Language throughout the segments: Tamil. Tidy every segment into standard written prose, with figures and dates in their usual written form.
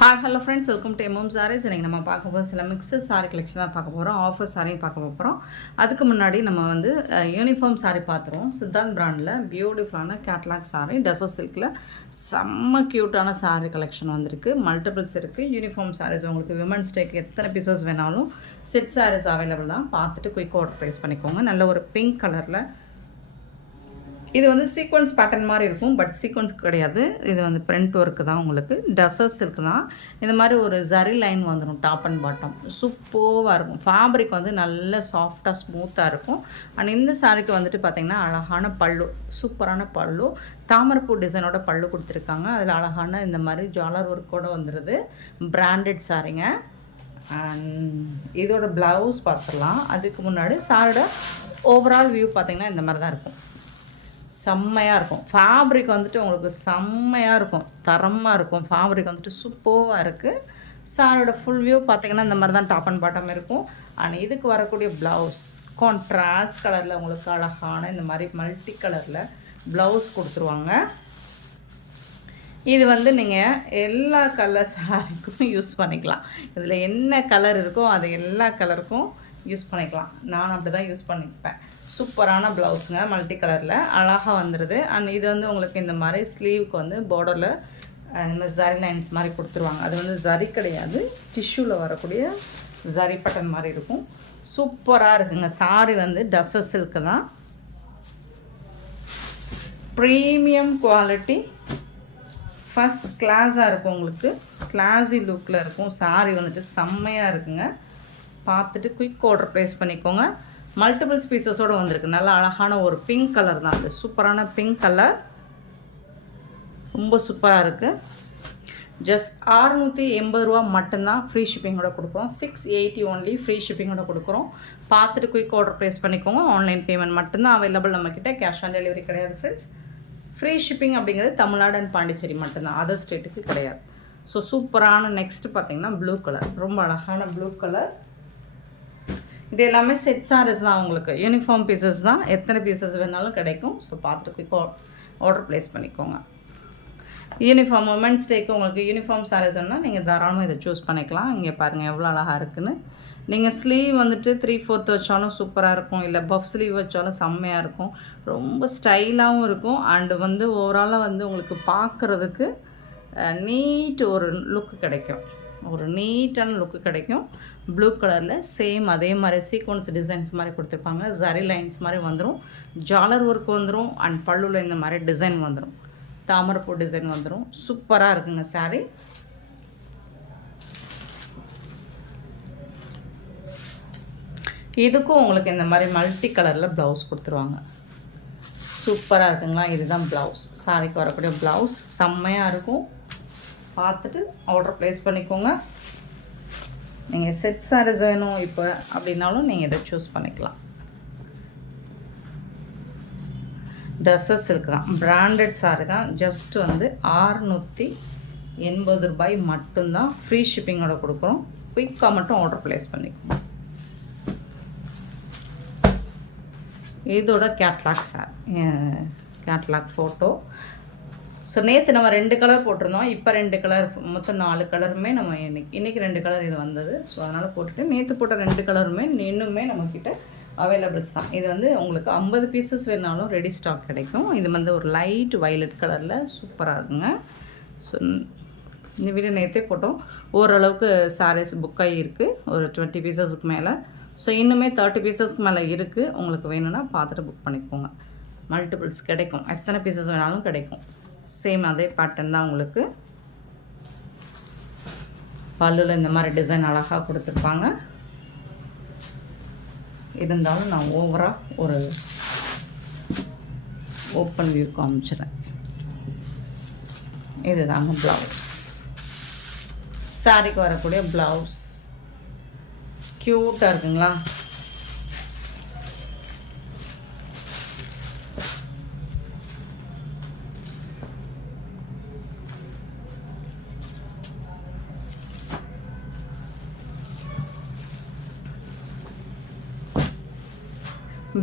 Hello friends, welcome to M M saris. இன்றைக்கி நம்ம பார்க்க போகிற சில மிக்சட் சாரீ கலெக்ஷன் தான் பார்க்க போகிறோம். ஆஃபர் சாரியும் பார்க்க போகிறோம். அதுக்கு முன்னாடி நம்ம வந்து யூனிஃபார்ம் சாரீ பார்த்துருவோம். சித்தாந்த் பிராண்டில் பியூட்டிஃபுல்லான கேட்லாக் சாரீ டசர் சில்கில் செம்ம க்யூட்டான சாரீ கலெக்ஷன் வந்திருக்கு. மல்டிபிள்ஸ் இருக்குது. யூனிஃபார்ம் சாரீஸ் உங்களுக்கு விமன்ஸ் டேக்கு எத்தனை பீசஸ் வேணாலும் செட் சாரீஸ் அவைலபிள் தான். பார்த்துட்டு குயிக் ஆர்டர் ப்ளேஸ் பண்ணிக்கோங்க. நல்ல ஒரு பிங்க் கலரில் இது வந்து சீக்வன்ஸ் பேட்டர்ன் மாதிரி இருக்கும், பட் சீக்வன்ஸ் கிடையாது. இது வந்து பிரிண்ட் ஒர்க்கு தான். உங்களுக்கு டசர் சில்க் தான். இந்த மாதிரி ஒரு ஜரி லைன் வந்துடும் டாப் அண்ட் பாட்டம். சூப்பராக இருக்கும். ஃபேப்ரிக் வந்து நல்ல சாஃப்டாக ஸ்மூத்தாக இருக்கும். அண்ட் இந்த சாரிக்கு வந்துட்டு பார்த்திங்கன்னா அழகான பல்லு, சூப்பரான பல்லு, தாமரைப்பூ டிசைனோட பல்லு கொடுத்துருக்காங்க. அதில் அழகான இந்த மாதிரி ஜாலர் ஒர்க்கோடு வந்துடுது. பிராண்டட் சாரிங்க. அண்ட் இதோட ப்ளவுஸ் பார்த்துடலாம். அதுக்கு முன்னாடி சாரியோட ஓவரால் வியூ பார்த்திங்கன்னா இந்த மாதிரி தான் இருக்கும். செம்மையாக இருக்கும். ஃபேப்ரிக் வந்துட்டு உங்களுக்கு செம்மையாக இருக்கும், தரமாக இருக்கும். ஃபேப்ரிக் வந்துட்டு சூப்பராக இருக்குது. சாரோட ஃபுல் வியூ பார்த்திங்கன்னா இந்த மாதிரி தான் டாப் அண்ட் பாட்டம் இருக்கும். அண்ட் இதுக்கு வரக்கூடிய ப்ளவுஸ் கான்ட்ராஸ்ட் கலரில் உங்களுக்கு அழகான இந்த மாதிரி மல்டி கலரில் ப்ளவுஸ் கொடுத்துருவாங்க. இது வந்து நீங்கள் எல்லா கலர் சாரிக்கும் யூஸ் பண்ணிக்கலாம். இதில் என்ன கலர் இருக்கோ அது எல்லா கலருக்கும் யூஸ் பண்ணிக்கலாம். நான் அப்படி தான் யூஸ் பண்ணிப்பேன். சூப்பரான ப்ளவுஸுங்க, மல்டி கலரில் அழகாக வந்துடுது. அண்ட் இது வந்து உங்களுக்கு இந்த மாதிரி ஸ்லீவுக்கு வந்து பார்டரில் இந்த மாதிரி ஜரி லைன்ஸ் மாதிரி கொடுத்துருவாங்க. அது வந்து ஜரி கிடையாது, டிஷ்யூவில் வரக்கூடிய ஜரி பட்டன் மாதிரி இருக்கும். சூப்பராக இருக்குங்க. சாரி வந்து டசர் சில்க்கு தான். ப்ரீமியம் குவாலிட்டி, ஃபஸ்ட் கிளாஸாக இருக்கும். உங்களுக்கு கிளாஸி லுக்கில் இருக்கும். சாரி வந்துட்டு செம்மையாக இருக்குங்க. பார்த்துட்டு குயிக் ஆர்டர் ப்ளேஸ் பண்ணிக்கோங்க. மல்டிபிள்ஸ் பீசஸோடு வந்திருக்கு. நல்லா அழகான ஒரு பிங்க் கலர் தான். அது சூப்பரான பிங்க் கலர், ரொம்ப சூப்பராக இருக்குது. ஜஸ்ட் 680 ரூபா மட்டும்தான் ஃப்ரீ ஷிப்பிங்கோட கொடுக்குறோம். 680 ஒன்லி ஃப்ரீ ஷிப்பிங்கோட கொடுக்குறோம். பார்த்துட்டு குயிக் ஆர்டர் ப்ளேஸ் பண்ணிக்கோங்க. ஆன்லைன் பேமெண்ட் மட்டும்தான் அவைலபிள் நம்மக்கிட்ட. கேஷ் ஆன் டெலிவரி கிடையாது ஃப்ரெண்ட்ஸ். ஃப்ரீ ஷிப்பிங் அப்படிங்கிறது தமிழ்நாடு அண்ட் பாண்டிச்சேரி மட்டும்தான், அதர் ஸ்டேட்டுக்கு கிடையாது. ஸோ சூப்பரான நெக்ஸ்ட்டு பார்த்திங்கன்னா ப்ளூ கலர், ரொம்ப அழகான ப்ளூ கலர். இது எல்லாமே செட் சாரீஸ் தான். உங்களுக்கு யூனிஃபார்ம் பீசஸ் தான். எத்தனை பீசஸ் வேணாலும் கிடைக்கும். ஸோ பார்த்துட்டு குயிக் ஆர்டர் ப்ளேஸ் பண்ணிக்கோங்க. யூனிஃபார்ம் உமன்ஸ் டேக்கு உங்களுக்கு யூனிஃபார்ம் சாரீஸ் சொன்னால் நீங்கள் தாராளமாக இதை சூஸ் பண்ணிக்கலாம். இங்கே பாருங்கள் எவ்வளோ அழகாக இருக்குதுன்னு. நீங்கள் ஸ்லீவ் வந்துட்டு 3/4 வச்சாலும் சூப்பராக இருக்கும், இல்லை பஃப் ஸ்லீவ் வச்சாலும் செம்மையாக இருக்கும். ரொம்ப ஸ்டைலாகவும் இருக்கும். அண்டு வந்து ஓவராலாக வந்து உங்களுக்கு பார்க்குறதுக்கு நீட் ஒரு லுக்கு கிடைக்கும், ஒரு நீட்டான லுக்கு கிடைக்கும். ப்ளூ கலரில் சேம் அதே மாதிரி சீக்வன்ஸ் டிசைன்ஸ் மாதிரி கொடுத்துருப்பாங்க. ஜரி லைன்ஸ் மாதிரி வந்துடும், ஜாலர் ஒர்க் வந்துடும். அண்ட் பல்லுவில் இந்த மாதிரி டிசைன் வந்துடும், தாமரைப்பூ டிசைன் வந்துடும். சூப்பராக இருக்குங்க சாரீ. இதுக்கும் உங்களுக்கு இந்த மாதிரி மல்டி கலரில் ப்ளவுஸ் கொடுத்துருவாங்க. சூப்பராக இருக்குங்களா. இதுதான் ப்ளவுஸ். சாரிக்கு வரக்கூடிய ப்ளவுஸ் செம்மையாக இருக்கும். பார்த்துட்டு ஆர்டர் ப்ளேஸ் பண்ணிக்கோங்க. நீங்கள் செட் சாரீஸ் வேணும் இப்போ அப்படின்னாலும் நீங்கள் இதை சூஸ் பண்ணிக்கலாம். டசர் சில்க் தான், பிராண்டட் சாரீ தான். ஜஸ்ட் வந்து 680 ரூபாய் மட்டும்தான் ஃப்ரீ ஷிப்பிங்கோட கொடுக்குறோம். குயிக்காக மட்டும் ஆர்டர் ப்ளேஸ் பண்ணிக்கோங்க. இதோட கேட்லாக் கேட்லாக் ஃபோட்டோ. ஸோ நேற்று நம்ம 2 கலர் போட்டிருந்தோம், இப்போ 2 கலர், மொத்தம் 4 கலருமே நம்ம இன்றைக்கி 2 கலர் இது வந்தது. ஸோ அதனால் போட்டுட்டு நேற்று போட்ட 2 கலருமே இன்னுமே நம்மக்கிட்ட அவைலபிள்ஸ் தான். இது வந்து உங்களுக்கு 50 பீசஸ் வேணாலும் ரெடி ஸ்டாக் கிடைக்கும். இது வந்து ஒரு லைட் வயலட் கலரில் சூப்பராக இருக்குங்க. ஸோ இந்த வீடியோ நேற்றே போட்டோம். ஓரளவுக்கு சாரீஸ் புக் ஆகியிருக்கு, ஒரு 20 பீசஸ்க்கு மேலே. ஸோ இன்னுமே 30 பீசஸ்க்கு மேலே இருக்குது. உங்களுக்கு வேணும்னா பார்த்துட்டு புக் பண்ணிக்கோங்க. மல்டிபிள்ஸ் கிடைக்கும், எத்தனை பீசஸ் வேணாலும் கிடைக்கும். சேம் அதே பேட்டர்ன் தான். உங்களுக்கு பல்லுல இந்த மாதிரி டிசைன் அழகாக கொடுத்துருப்பாங்க. இருந்தாலும் நான் ஓவராக ஒரு ஓப்பன் வியூ காமிச்சிடுறேன். இதுதாங்க ப்ளவுஸ். சாரிக்கு வரக்கூடிய ப்ளவுஸ் க்யூட்டாக இருக்குங்களா.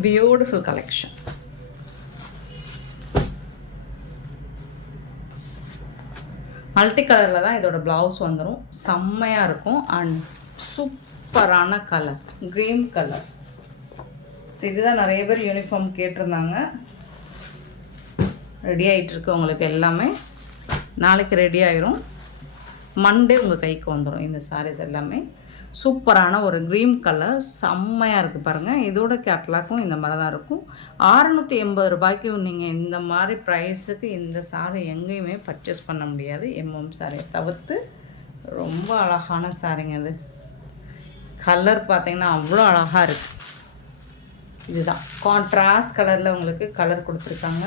Beautiful collection. மல்டி கலரில் தான் இதோட ப்ளவுஸ் வந்துடும். செம்மையாக இருக்கும். அண்ட் சூப்பரான கலர் க்ரீன் கலர். ஸோ இதுதான் நிறைய பேர் யூனிஃபார்ம் கேட்டிருந்தாங்க. ரெடி ஆகிட்டுருக்கு உங்களுக்கு எல்லாமே. நாளைக்கு ரெடி ஆயிரும். மண்டே உங்கள் கைக்கு வந்துடும் இந்த சாரீஸ் எல்லாமே. சூப்பரான ஒரு க்ரீன் கலர் செம்மையாக இருக்குது பாருங்கள். இதோட கேட்லாக்கும் இந்த மாதிரி தான் இருக்கும். 680 ரூபாய்க்கு நீங்கள் இந்த மாதிரி ப்ரைஸுக்கு இந்த சாரீ எங்கேயுமே பர்ச்சேஸ் பண்ண முடியாது. சாரியை தவிர்த்து ரொம்ப அழகான சாரீங்க. அது கலர் பார்த்திங்கன்னா அவ்வளோ அழகாக இருக்குது. இதுதான் கான்ட்ராஸ்ட் கலரில் உங்களுக்கு கலர் கொடுத்துருக்காங்க.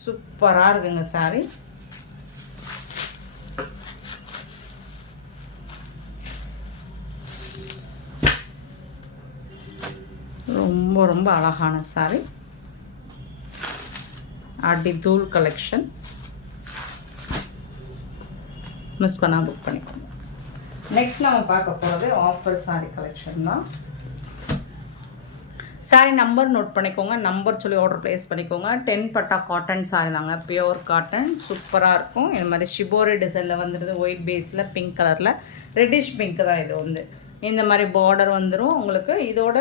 சூப்பராக இருக்குங்க சாரீ. ரொம்ப ரொம்ப அழகான சாரீ. அடி தூள் கலெக்ஷன். மிஸ் பண்ணால் புக் பண்ணிக்கோங்க. நெக்ஸ்ட் நம்ம பார்க்க போகிறது ஆஃபர் சாரீ கலெக்ஷன் தான். சாரீ நம்பர் நோட் பண்ணிக்கோங்க. நம்பர் சொல்லி ஆர்டர் ப்ளேஸ் பண்ணிக்கோங்க. 10 பட்டா காட்டன் சாரீ தாங்க. பியோர் காட்டன் சூப்பராக இருக்கும். இது மாதிரி ஷிபோரி டிசைனில் வந்துடுது. ஒயிட் பேஸில் பிங்க் கலரில் ரெட்டிஷ் பிங்க் தான் இது வந்து. இந்த மாதிரி பார்டர் வந்துடும் உங்களுக்கு. இதோட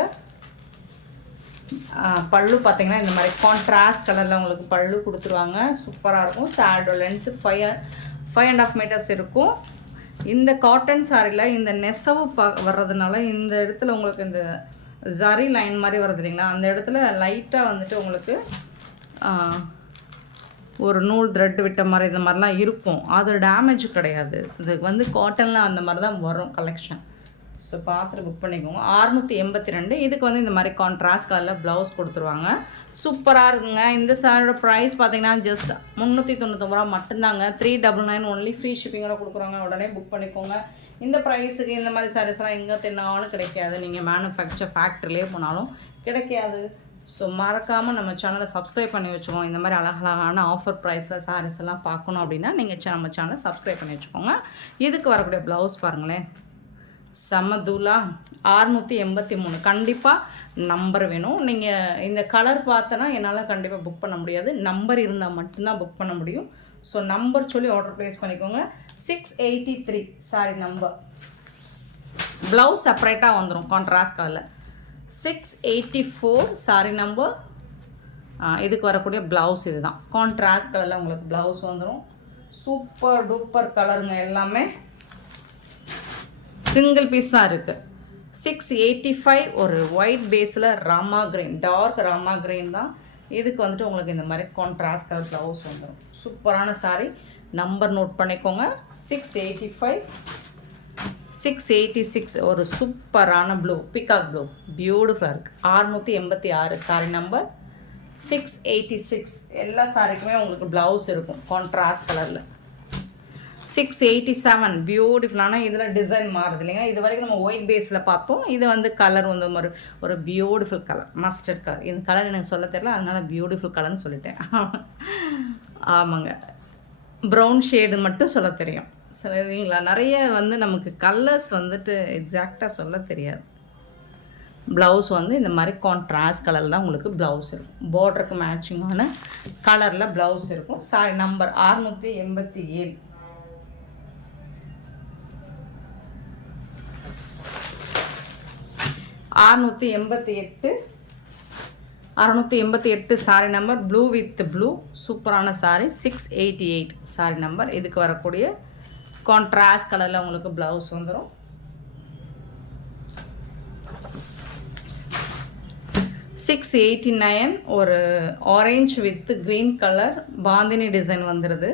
பல்லு பார்த்திங்கன்னா இந்த மாதிரி கான்ட்ராஸ்ட் கலரில் உங்களுக்கு பல்லு கொடுத்துருவாங்க. சூப்பராக இருக்கும். சாரியோட லென்த்து 5.5 மீட்டர்ஸ் இருக்கும். இந்த காட்டன் சாரியில் இந்த நெசவு வர்றதுனால இந்த இடத்துல உங்களுக்கு இந்த ஜரி லைன் மாதிரி வருது இல்லைங்களா, அந்த இடத்துல லைட்டாக வந்துட்டு உங்களுக்கு ஒரு நூல் த்ரெட் விட்ட மாதிரி இந்த மாதிரிலாம் இருக்கும். அது டேமேஜ் கிடையாது. இது வந்து காட்டனில் அந்த மாதிரி தான் வரும் கலெக்ஷன். ஸோ பார்த்துட்டு புக் பண்ணிக்கோங்க. 682. இதுக்கு வந்து இந்த மாதிரி கான்ட்ராஸ்ட் கலரில் ப்ளவுஸ் கொடுத்துருவாங்க. சூப்பராக இருக்குங்க. இந்த சாரியோட ப்ரைஸ் பார்த்தீங்கன்னா ஜஸ்ட் 399 ரூபா மட்டும்தாங்க. 399 ஒன்லி. ஃப்ரீ ஷிப்பிங்கோட கொடுக்குறாங்க. உடனே புக் பண்ணிக்கோங்க. இந்த ப்ரைஸுக்கு இந்த மாதிரி சாரீஸ்லாம் எங்கே தின்னாலும் கிடைக்காது. நீங்கள் மேனுஃபேக்சர் ஃபேக்ட்ரிலே போனாலும் கிடைக்காது. ஸோ மறக்காமல் நம்ம சேனலை சப்ஸ்கிரைப் பண்ணி வச்சுக்கோங்க. இந்த மாதிரி அழகழகான ஆஃபர் ப்ரைஸில் சாரீஸ் எல்லாம் பார்க்கணும் அப்படின்னா நீங்கள் நம்ம சேனலை சப்ஸ்கிரைப் பண்ணி வச்சுக்கோங்க. இதுக்கு வரக்கூடிய ப்ளவுஸ் பாருங்களேன், சமதூலா 683. கண்டிப்பாக நம்பர் வேணும். நீங்கள் இந்த கலர் பார்த்தனா என்னால் கண்டிப்பாக புக் பண்ண முடியாது. நம்பர் இருந்தால் மட்டும்தான் புக் பண்ண முடியும். ஸோ நம்பர் சொல்லி ஆர்டர் ப்ளேஸ் பண்ணிக்கோங்க. 683 சாரி நம்பர். ப்ளவுஸ் செப்பரேட்டாக வந்துடும் கான்ட்ராஸ்ட் கலரில். 684 சாரி நம்பர். இதுக்கு வரக்கூடிய ப்ளவுஸ் இது தான். கான்ட்ராஸ்ட் கலரில் உங்களுக்கு ப்ளவுஸ் வந்துடும். சூப்பர் டூப்பர் கலருங்க. எல்லாமே சிங்கிள் பீஸ் தான் இருக்குது. 685 ஒரு ஒயிட் பேஸில் Rama green, dark Rama green தான். இதுக்கு வந்துட்டு உங்களுக்கு இந்த மாதிரி கான்ட்ராஸ்ட் கலர் ப்ளவுஸ் வந்துடும். சூப்பரான சாரீ. நம்பர் நோட் பண்ணிக்கோங்க. 685. 686 ஒரு சூப்பரான ப்ளூ, பிகாக் ப்ளூ, பியூட்டிஃபுல்லாக இருக்குது. 686 சாரி நம்பர். 686 எல்லா சாரிக்குமே உங்களுக்கு ப்ளவுஸ் இருக்கும் கான்ட்ராஸ்ட் கலரில். 687 பியூட்டிஃபுல்லான. இதில் டிசைன் மாறுது இல்லைங்க. இது வரைக்கும் நம்ம ஒயிட் பேஸில் பார்த்தோம். இது வந்து கலர் வந்து ஒரு பியூட்டிஃபுல் கலர், மஸ்டர்ட் கலர். இந்த கலர் எனக்கு சொல்ல தெரியல, அதனால் பியூட்டிஃபுல் கலர்னு சொல்லிட்டேன். ஆமாங்க, ப்ரௌன் ஷேடு மட்டும் சொல்ல தெரியும். சரிங்களா? நிறைய வந்து நமக்கு கலர்ஸ் வந்துட்டு எக்ஸாக்டாக சொல்ல தெரியாது. ப்ளவுஸ் வந்து இந்த மாதிரி கான்ட்ராஸ்ட் கலரில் தான் உங்களுக்கு ப்ளவுஸ் இருக்கும். பார்டருக்கு மேட்சிங்கான கலரில் ப்ளவுஸ் இருக்கும். Sorry number 687. 688 sorry number. Blue with blue சூப்பரான சாரி. 688 sorry number. இதுக்கு வரக்கூடிய கான்ட்ராஸ்ட் கலரில் உங்களுக்கு ப்ளவுஸ் வந்துடும். 689 ஒரு orange with green colour bandhani design வந்துடுது.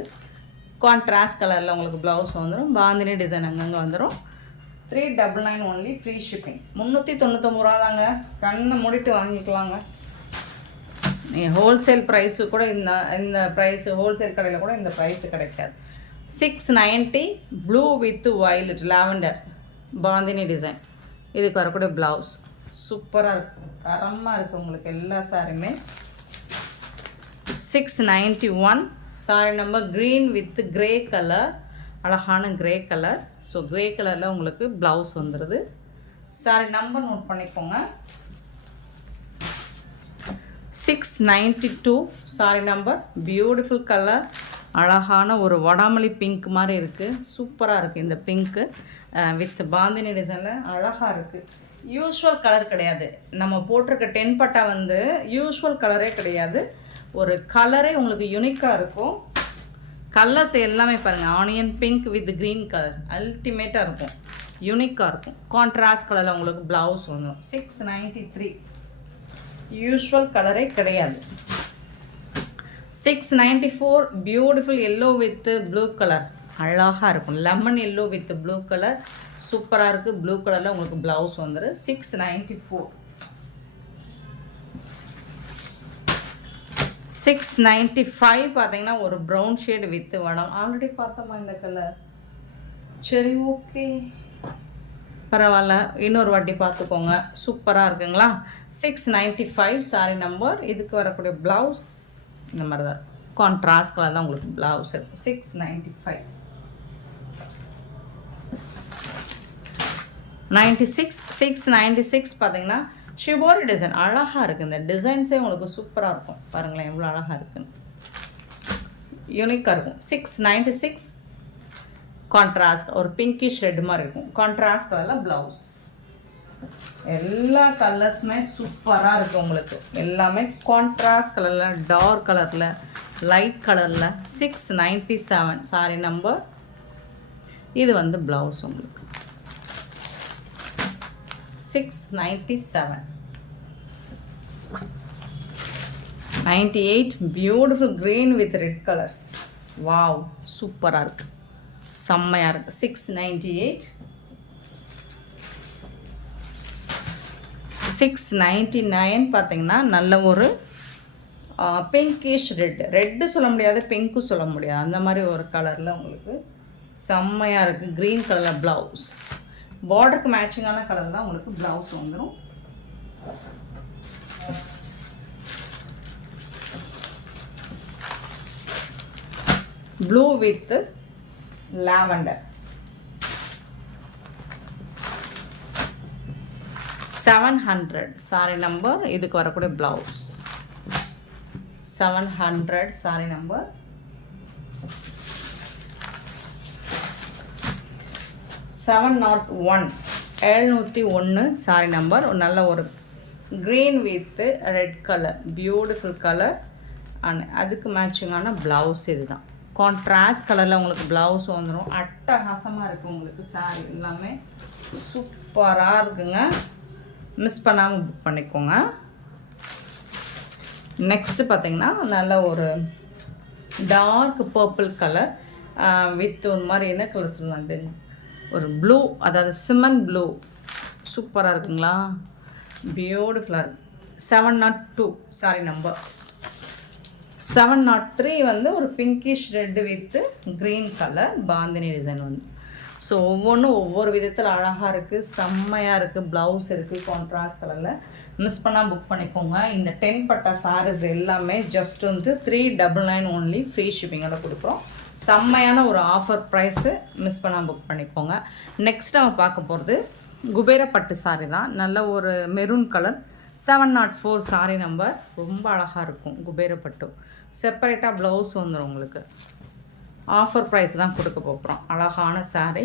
கான்ட்ராஸ்ட் கலரில் உங்களுக்கு ப்ளவுஸ் வந்துடும். பாந்தினி டிசைன் அங்கங்கே வந்துடும். 399 ஒன்லி. Free shipping. 399 ரூபா தாங்க. கண்ணை மூடிட்டு வாங்கிக்கலாங்க. நீங்கள் ஹோல்சேல் ப்ரைஸு கூட இந்த ப்ரைஸு ஹோல்சேல் கடையில் கூட இந்த ப்ரைஸு கிடைக்காது. 690 blue with violet lavender bandhani design. இதுக்கு வரக்கூடிய ப்ளவுஸ் சூப்பராக இருக்கும். தரமாக இருக்குது உங்களுக்கு எல்லா சாரியுமே. 691 sari number. Green with grey colour, அழகான க்ரே கலர். ஸோ க்ரே கலரில் உங்களுக்கு ப்ளவுஸ் வந்துடுது. சாரி நம்பர் நோட் பண்ணிக்கோங்க. 692 சாரி நம்பர். பியூட்டிஃபுல் கலர், அழகான ஒரு வடாமல்லி பிங்க் மாதிரி இருக்குது. சூப்பராக இருக்குது இந்த பிங்க்கு வித் பாந்தினி டிசைனில் அழகாக இருக்குது. யூஸ்வல் கலர் கிடையாது. நம்ம போட்டிருக்க 10 பட்டா வந்து யூஸ்வல் கலரே கிடையாது. ஒரு கலரே உங்களுக்கு யூனிக்காக இருக்கும். கலர்ஸ் எல்லாமே பாருங்கள், onion pink with green colour அல்டிமேட்டாக இருக்கும், யூனிக்காக இருக்கும். கான்ட்ராஸ்ட் கலரில் உங்களுக்கு ப்ளவுஸ் வந்துடும். 693. யூஸ்வல் கலரே கிடையாது. 694. Beautiful yellow with blue colour அழகாக இருக்கும். Lemon yellow with blue colour சூப்பராக இருக்குது. ப்ளூ கலரில் உங்களுக்கு ப்ளவுஸ் வந்துடும். 694. 695 பார்த்தீங்கன்னா ஒரு ப்ரௌன் ஷேட் வித் வடம். ஆல்ரெடி பார்த்தோமா இந்த கலர்? சரி, ஓகே, பரவாயில்ல, இன்னொரு வாட்டி பார்த்துக்கோங்க. சூப்பராக இருக்குங்களா? 695 சாரி நம்பர். இதுக்கு வரக்கூடிய ப்ளவுஸ் இந்த மாதிரி தான் இருக்கும். கான்ட்ராஸ்ட் கலர் தான் உங்களுக்கு ப்ளவுஸ் இருக்கும். 695. 96. 696 பார்த்தீங்கன்னா ஷிபோரி டிசைன் அழகாக இருக்குது. இந்த டிசைன்ஸே உங்களுக்கு சூப்பராக இருக்கும். பாருங்களேன் எவ்வளோ அழகாக இருக்குன்னு, யூனிக்காக இருக்கும். 696. கான்ட்ராஸ்ட் ஒரு பிங்கிஷ் ரெட் மாதிரி இருக்கும். கான்ட்ராஸ்ட் கலரில் ப்ளவுஸ். எல்லா கலர்ஸுமே சூப்பராக இருக்குது உங்களுக்கு. எல்லாமே கான்ட்ராஸ்ட் கலரில், டார்க் கலரில், லைட் கலரில். 697 சாரி நம்பர். இது வந்து ப்ளவுஸ் உங்களுக்கு. 697. 98. Beautiful green with red colour. Wow, சூப்பராக இருக்குது, செம்மையாக இருக்குது. 698. 699 பார்த்தீங்கன்னா நல்ல ஒரு பிங்கிஷ் ரெட்டு சொல்ல முடியாது, பிங்க்கும் சொல்ல முடியாது, அந்த மாதிரி ஒரு கலரில் உங்களுக்கு செம்மையாக இருக்குது. க்ரீன் கலரில் ப்ளவுஸ். பார்டருக்கு மேட்சிங்கான கலர் தான் உங்களுக்கு ப்ளவுஸ் வந்துடும். Blue with lavender. 700 sorry number. இதுக்கு வரக்கூடிய blouse 700 sorry number. 701 701 sorry number. நல்ல ஒரு green with red colour, beautiful colour. And அதுக்கு மேட்சிங்கான ப்ளவுஸ் இது தான். கான்ட்ராஸ்ட் கலரில் உங்களுக்கு ப்ளவுஸ் வந்துடும். அட்டகாசமாக இருக்குது உங்களுக்கு. சாரி எல்லாமே சூப்பராக இருக்குங்க. மிஸ் பண்ணாமல் புக் பண்ணிக்கோங்க. நெக்ஸ்ட்டு பார்த்தீங்கன்னா நல்ல ஒரு டார்க் பர்பிள் கலர் வித் ஒரு மாதிரி என்ன கலர் சொல்லலாம், அது ஒரு ப்ளூ, அதாவது சிமெண்ட் ப்ளூ. சூப்பராக இருக்குங்களா? பியூட்டிஃபுல்லாக இருக்குது. 702 சாரி நம்பர். 703 வந்து ஒரு pinkish red with green colour bandhani design வந்து. ஸோ ஒவ்வொன்றும் ஒவ்வொரு விதத்தில் அழகாக இருக்குது, செம்மையாக இருக்குது. ப்ளவுஸ் இருக்குது கான்ட்ராஸ்ட் கலரில். மிஸ் பண்ணால் புக் பண்ணிக்கோங்க. இந்த 10 பட்டா சாரீஸ் எல்லாமே ஜஸ்ட் வந்து 399 ஒன்லி, ஃப்ரீ ஷிப்பிங்கோட கொடுக்குறோம். செம்மையான ஒரு ஆஃபர் ப்ரைஸு. மிஸ் பண்ணால் புக் பண்ணிக்கோங்க. நெக்ஸ்ட் நம்ம பார்க்க போகிறது குபேரப்பட்டு சாரி தான். நல்ல ஒரு மெரூன் கலர். 704 sorry number. ரொம்ப அழகாக இருக்கும் குபேரப்பட்டு. செப்பரேட்டாக ப்ளவுஸ் வந்துடும் உங்களுக்கு. ஆஃபர் ப்ரைஸ் தான் கொடுக்க போகிறோம். அழகான சாரீ,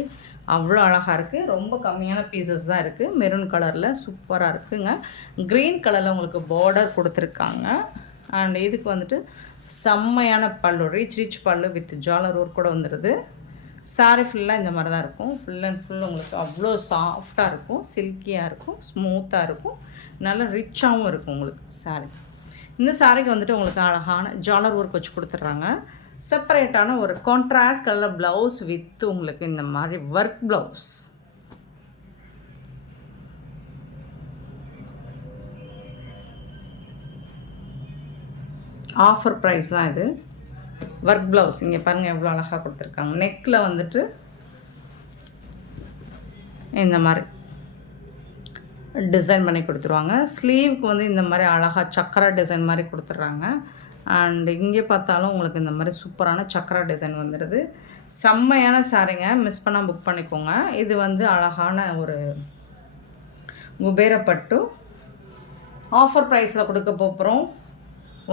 அவ்வளோ அழகாக இருக்குது. ரொம்ப கம்மியான பீசஸ் தான் இருக்குது. மெரூன் கலரில் சூப்பராக இருக்குங்க. க்ரீன் கலரில் உங்களுக்கு பார்டர் கொடுத்துருக்காங்க. அண்ட் இதுக்கு வந்துட்டு செம்மையான பல்லு, ரிச் பல்லு வித் ஜாலர் ஒர்க் கூட வந்துடுது. சாரீ ஃபுல்லாக இந்த மாதிரி தான் இருக்கும். ஃபுல் அண்ட் ஃபுல் உங்களுக்கு அவ்வளோ சாஃப்டாக இருக்கும், சில்கியாக இருக்கும், ஸ்மூத்தாக இருக்கும், நல்லா ரிச்சாகவும் இருக்கும் உங்களுக்கு சாரீ. இந்த சாரீக்கு வந்துட்டு உங்களுக்கு அழகான ஜாலர் ஒர்க் வச்சு கொடுத்துட்றாங்க. செப்பரேட்டான ஒரு கான்ட்ராஸ்ட் கலர் ப்ளவுஸ் வித் உங்களுக்கு இந்த மாதிரி ஒர்க் ப்ளவுஸ். ஆஃபர் ப்ரைஸ் தான் இது. ஒர்க் ப்ளவுஸ் இங்கே பாருங்கள் எவ்வளோ அழகாக கொடுத்துருக்காங்க. நெக்கில் வந்துட்டு இந்த மாதிரி டிசைன் பண்ணி கொடுத்துருவாங்க. ஸ்லீவுக்கு வந்து இந்த மாதிரி அழகாக சக்கரா டிசைன் மாதிரி கொடுத்துட்றாங்க. அண்ட் இங்கே பார்த்தாலும் உங்களுக்கு இந்த மாதிரி சூப்பரான சக்கரா டிசைன் வந்துடுது. செம்மையான சாரீங்க, மிஸ் பண்ணால் புக் பண்ணிக்கோங்க. இது வந்து அழகான ஒரு குபேரப்பட்டு. ஆஃபர் ப்ரைஸில் கொடுக்க போகிறோம்.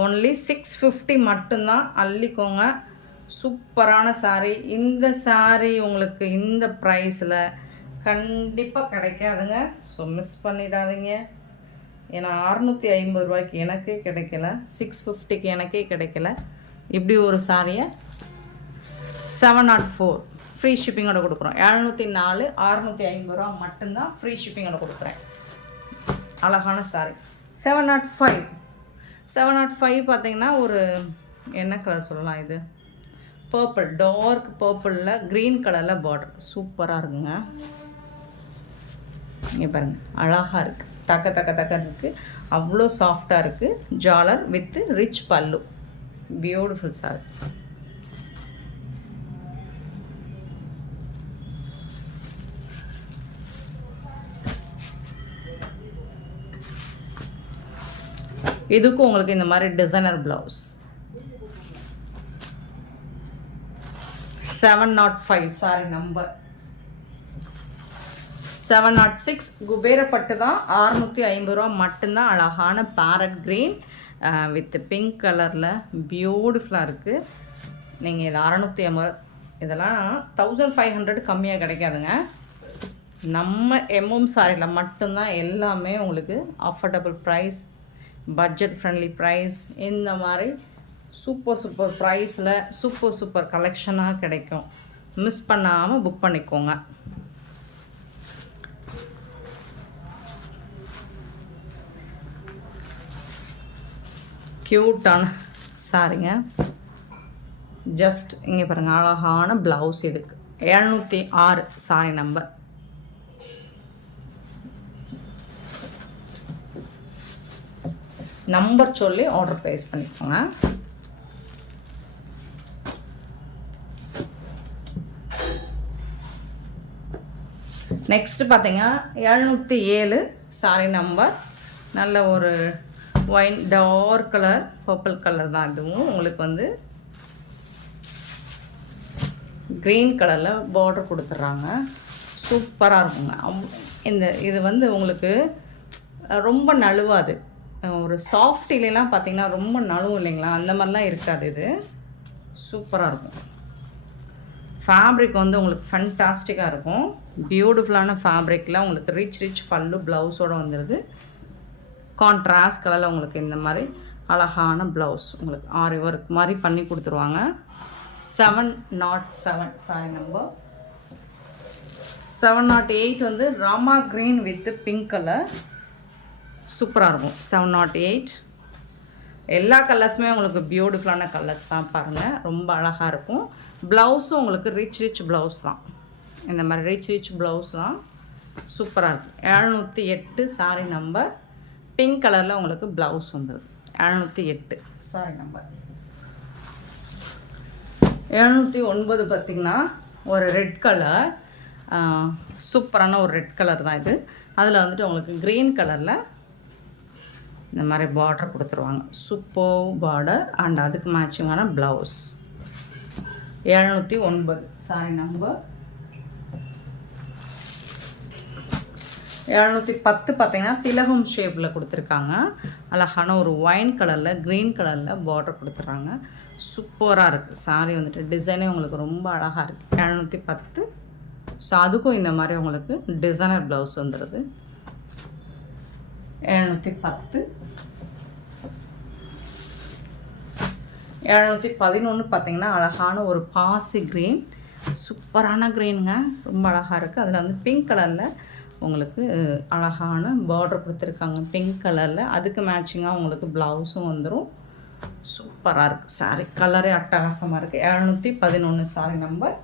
ஒன்லி 650 மட்டும்தான். அள்ளிக்கோங்க. சூப்பரான saree. இந்த saree உங்களுக்கு இந்த ப்ரைஸில் கண்டிப்பாக கிடைக்காதுங்க. ஸோ மிஸ் பண்ணிடாதீங்க. ஏன்னா 650 ரூபாய்க்கு எனக்கே கிடைக்கல, 650க்கு எனக்கே கிடைக்கல. இப்படி ஒரு சாரியை 704 ஃப்ரீ ஷிப்பிங்கோட கொடுக்குறோம். 704 650 ரூபா மட்டும்தான் ஃப்ரீ ஷிப்பிங்கோட கொடுக்குறேன். அழகான சாரி. 705 பார்த்தீங்கன்னா ஒரு என்ன கலர் சொல்லலாம், இது பர்பிள், டார்க் பர்பிளில் க்ரீன் கலரில் பார்டர் சூப்பராக இருக்குங்க. இங்கே பாருங்கள், அழகாக இருக்குது, தக்க தக்க தக்க இருக்குது, அவ்வளோ சாஃப்டாக இருக்குது. ஜாலர் வித் ரிச் பல்லு, பியூட்டிஃபுல் சாரி. இதுக்கும் உங்களுக்கு இந்த மாதிரி டிசைனர் ப்ளவுஸ். 705 சாரி நம்பர் 706 குபேரப்பட்டு தான். 650 ரூபா மட்டும்தான். அழகான பேரட் க்ரீன் வித் பிங்க் கலரில் பியூட்டிஃபுல்லாக இருக்குது. நீங்கள் இது 650, இதெல்லாம் 1500 கம்மியாக கிடைக்காதுங்க. நம்ம எம்எம் சாரியில் மட்டும்தான் எல்லாமே உங்களுக்கு affordable price, budget friendly price, இந்த மாதிரி சூப்பர் ப்ரைஸில் சூப்பர் கலெக்ஷனாக கிடைக்கும். மிஸ் பண்ணாமல் புக் பண்ணிக்கோங்க. க்யூட்டான சாரிங்க. ஜஸ்ட் இங்கே பாருங்கள், அழகான ப்ளவுஸ். இதுக்கு 706 சாரி நம்பர். நம்பர் சொல்லி ஆர்டர் ப்ளேஸ் பண்ணிக்கோங்க. நெக்ஸ்ட்டு பார்த்தீங்கன்னா 707 சாரி நம்பர். நல்ல ஒரு wine dark colour purple colour தான். இதுவும் உங்களுக்கு வந்து க்ரீன் கலரில் பார்டர் கொடுத்துட்றாங்க. சூப்பராக இருக்குங்க. இது வந்து உங்களுக்கு ரொம்ப நழுவாது. ஒரு சாஃப்டிலாம் பார்த்தீங்கன்னா ரொம்ப நழுவும் இல்லைங்களா, அந்த மாதிரிலாம் இருக்காது. இது சூப்பராக இருக்கும். ஃபேப்ரிக் வந்து உங்களுக்கு ஃபண்டாஸ்டிக்காக இருக்கும். பியூட்டிஃபுல்லான ஃபேப்ரிக்கில் உங்களுக்கு ரிச் பல்லு ப்ளவுஸோடு வந்துடுது. கான்ட்ராஸ்ட் கலரில் உங்களுக்கு இந்த மாதிரி அழகான ப்ளவுஸ் உங்களுக்கு ஆரி ஒர்க் மாதிரி பண்ணி கொடுத்துருவாங்க. 707 சாரி நம்பர். 708 வந்து Rama green with pink colour சூப்பராக இருக்கும். 708 எல்லா கலர்ஸுமே உங்களுக்கு பியூட்டிஃபுல்லான கலர்ஸ் தான். பாருங்கள், ரொம்ப அழகாக இருக்கும். ப்ளவுஸும் உங்களுக்கு ரிச் ப்ளவுஸ் தான். இந்த மாதிரி ரிச் ப்ளவுஸ் தான். சூப்பராக இருக்கும். 708 சாரி நம்பர். பிங்க் கலரில் உங்களுக்கு ப்ளவுஸ் வந்துடுது. 708 சாரி நம்பர். 709 பார்த்திங்கன்னா ஒரு ரெட் கலர், சூப்பரான ஒரு ரெட் கலர் தான் இது. அதில் வந்துட்டு உங்களுக்கு க்ரீன் கலரில் இந்த மாதிரி பார்டர் கொடுத்துருவாங்க. சூப்பர் பார்டர் அண்ட் அதுக்கு மேட்சிங்கான ப்ளவுஸ். 709 sorry number. 710 பார்த்தீங்கன்னா திலகம் ஷேப்பில் கொடுத்துருக்காங்க. அழகான ஒரு ஒயின் கலரில் க்ரீன் கலரில் பார்டர் கொடுத்துட்றாங்க. சூப்பராக இருக்குது சாரி வந்துட்டு. டிசைனே உங்களுக்கு ரொம்ப அழகாக இருக்குது. 710. ஸோ அதுக்கும் இந்த மாதிரி உங்களுக்கு டிசைனர் ப்ளவுஸ் வந்துடுது. 710. 711 பார்த்தீங்கன்னா அழகான ஒரு பாசி க்ரீன், சூப்பரான க்ரீனுங்க, ரொம்ப அழகாக இருக்குது. அதில் வந்து பிங்க் கலரில் உங்களுக்கு அழகான பார்டர் கொடுத்துருக்காங்க பிங்க் கலரில். அதுக்கு மேட்சிங்காக உங்களுக்கு ப்ளவுஸும் வந்துடும். சூப்பராக இருக்குது சாரி. கலரே அட்டகாசமாக இருக்குது. 711 சாரி நம்பர்.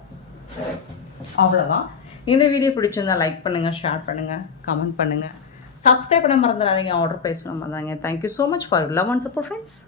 அவ்வளோதான். இந்த வீடியோ பிடிச்சிருந்தால் லைக் பண்ணுங்கள், ஷேர் பண்ணுங்கள், கமெண்ட் பண்ணுங்கள், சப்ஸ்கிரைப் பண்ண மறந்துடாதீங்க, ஆர்டர் ப்ளேஸ் பண்ண மறந்துடாதீங்க. Thank you so much for love and support friends.